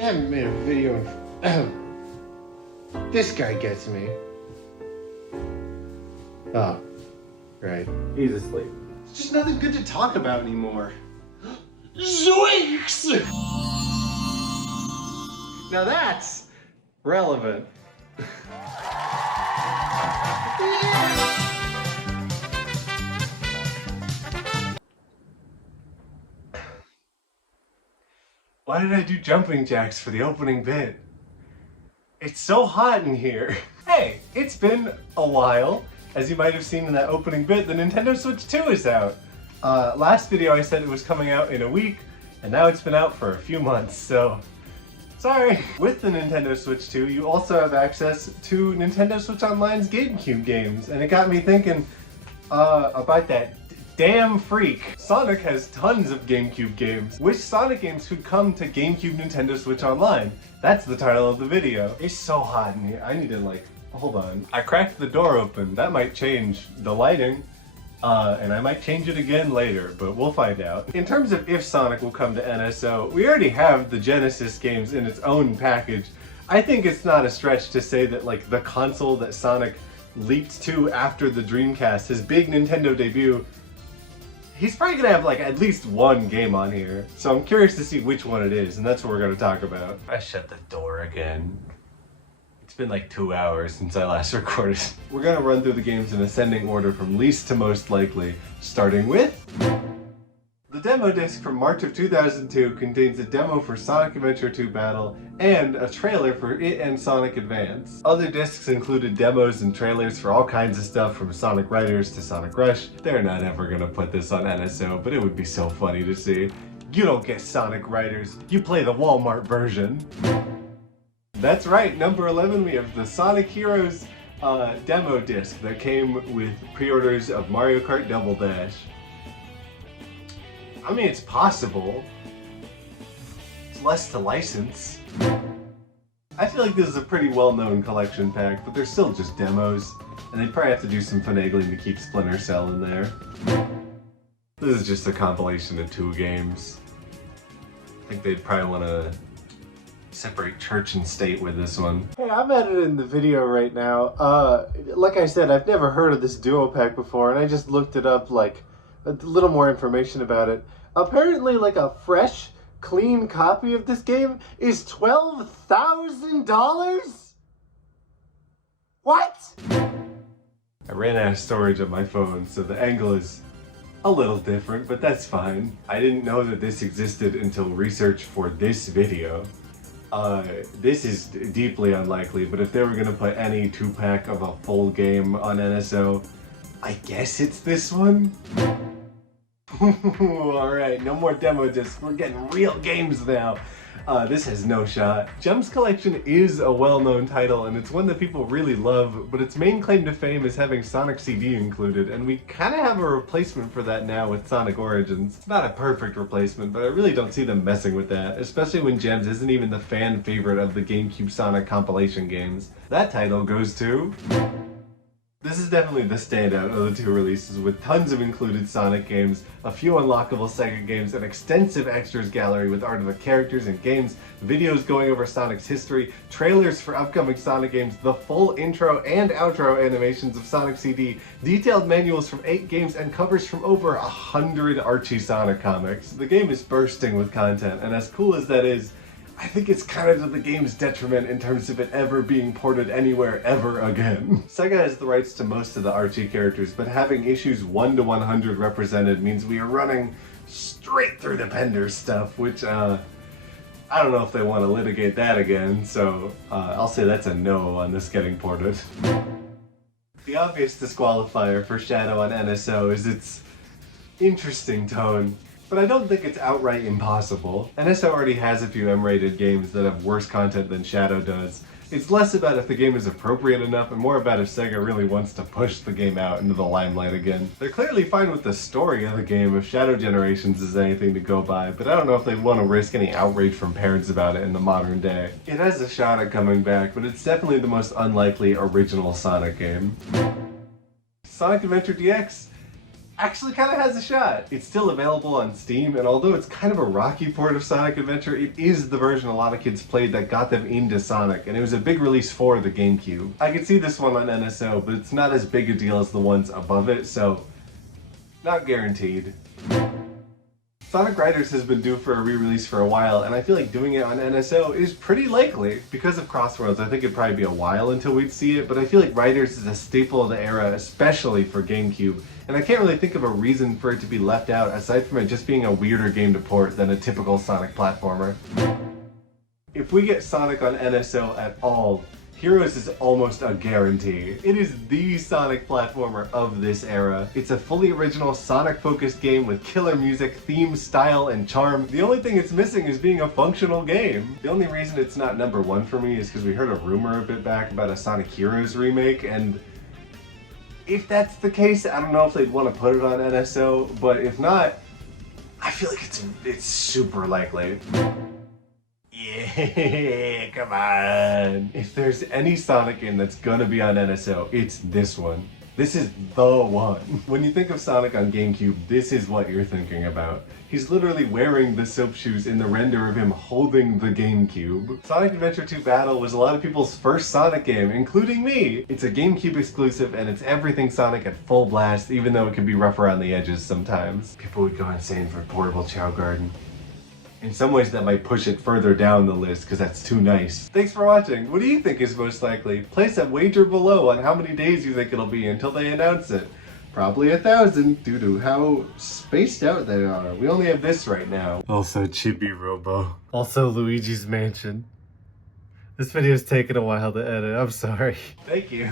I haven't made a video in... This guy gets me. Oh, right. He's asleep. There's just nothing good to talk about anymore. Zoinks! Now that's relevant. Why did I do jumping jacks for the opening bit? It's so hot in here. Hey, it's been a while. As you might have seen in that opening bit, the Nintendo Switch 2 is out. Last video I said it was coming out in a week, and now it's been out for a few months, so sorry. With the Nintendo Switch 2, you also have access to Nintendo Switch Online's GameCube games, and it got me thinking about that damn freak. Sonic has tons of GameCube games. Which Sonic games could come to GameCube Nintendo Switch Online? That's the title of the video. It's so hot in here. I need to hold on. I cracked the door open. That might change the lighting. And I might change it again later, but we'll find out. In terms of if Sonic will come to NSO, we already have the Genesis games in its own package. I think it's not a stretch to say that the console that Sonic leaped to after the Dreamcast, his big Nintendo debut, he's probably gonna have at least one game on here. So I'm curious to see which one it is, and that's what we're gonna talk about. I shut the door again. It's been 2 hours since I last recorded. We're gonna run through the games in ascending order from least to most likely, starting with... The demo disc from March of 2002 contains a demo for Sonic Adventure 2 Battle and a trailer for it and Sonic Advance. Other discs included demos and trailers for all kinds of stuff from Sonic Riders to Sonic Rush. They're not ever gonna put this on NSO, but it would be so funny to see. You don't get Sonic Riders, you play the Walmart version. That's right, number 11 we have the Sonic Heroes demo disc that came with pre-orders of Mario Kart Double Dash. I mean, it's possible. It's less to license. I feel like this is a pretty well-known collection pack, but they're still just demos, and they'd probably have to do some finagling to keep Splinter Cell in there. This is just a compilation of 2 games. I think they'd probably want to separate church and state with this one. Hey, I'm editing the video right now. Like I said, I've never heard of this duo pack before, and I just looked it up, a little more information about it. Apparently, a fresh, clean copy of this game is $12,000? What? I ran out of storage on my phone, so the angle is a little different, but that's fine. I didn't know that this existed until research for this video. This is deeply unlikely, but if they were gonna put any 2-pack of a full game on NSO, I guess it's this one? Alright, no more demo discs, we're getting real games now. This has no shot. Gems Collection is a well-known title, and it's one that people really love, but its main claim to fame is having Sonic CD included, and we kinda have a replacement for that now with Sonic Origins. It's not a perfect replacement, but I really don't see them messing with that, especially when Gems isn't even the fan favorite of the GameCube Sonic compilation games. That title goes to... This is definitely the standout of the 2 releases, with tons of included Sonic games, a few unlockable Sega games, an extensive extras gallery with art of the characters and games, videos going over Sonic's history, trailers for upcoming Sonic games, the full intro and outro animations of Sonic CD, detailed manuals from 8 games, and covers from over 100 Archie Sonic comics. The game is bursting with content, and as cool as that is, I think it's kind of to the game's detriment in terms of it ever being ported anywhere ever again. Sega has the rights to most of the Archie characters, but having issues 1 to 100 represented means we are running straight through the Penders stuff, which I don't know if they want to litigate that again, so I'll say that's a no on this getting ported. The obvious disqualifier for Shadow on NSO is its interesting tone. But I don't think it's outright impossible. NSO already has a few M-rated games that have worse content than Shadow does. It's less about if the game is appropriate enough and more about if Sega really wants to push the game out into the limelight again. They're clearly fine with the story of the game if Shadow Generations is anything to go by, but I don't know if they'd want to risk any outrage from parents about it in the modern day. It has a shot at coming back, but it's definitely the most unlikely original Sonic game. Sonic Adventure DX? actually kind of has a shot. It's still available on Steam, and although it's kind of a rocky port of Sonic Adventure, it is the version a lot of kids played that got them into Sonic, and it was a big release for the GameCube. I could see this one on NSO, but it's not as big a deal as the ones above it, so not guaranteed. Sonic Riders has been due for a re-release for a while, and I feel like doing it on NSO is pretty likely. Because of Crossworlds, I think it'd probably be a while until we'd see it, but I feel like Riders is a staple of the era, especially for GameCube, and I can't really think of a reason for it to be left out aside from it just being a weirder game to port than a typical Sonic platformer. If we get Sonic on NSO at all, Heroes is almost a guarantee. It is the Sonic platformer of this era. It's a fully original Sonic-focused game with killer music, theme, style, and charm. The only thing it's missing is being a functional game. The only reason it's not #1 for me is because we heard a rumor a bit back about a Sonic Heroes remake, and if that's the case, I don't know if they'd want to put it on NSO, but if not, I feel like it's super likely. Yeah, come on. If there's any Sonic game that's gonna be on NSO, it's this one. This is the one. When you think of Sonic on GameCube, this is what you're thinking about. He's literally wearing the soap shoes in the render of him holding the GameCube. Sonic Adventure 2 Battle was a lot of people's first Sonic game, including me. It's a GameCube exclusive, and it's everything Sonic at full blast, even though it can be rough around the edges sometimes. People would go insane for Portable Chow Garden. In some ways that might push it further down the list because that's too nice. Thanks for watching. What do you think is most likely? Place a wager below on how many days you think it'll be until they announce it. Probably 1,000 due to how spaced out they are. We only have this right now. Also Chibi Robo. Also Luigi's Mansion. This video's taken a while to edit. I'm sorry. Thank you.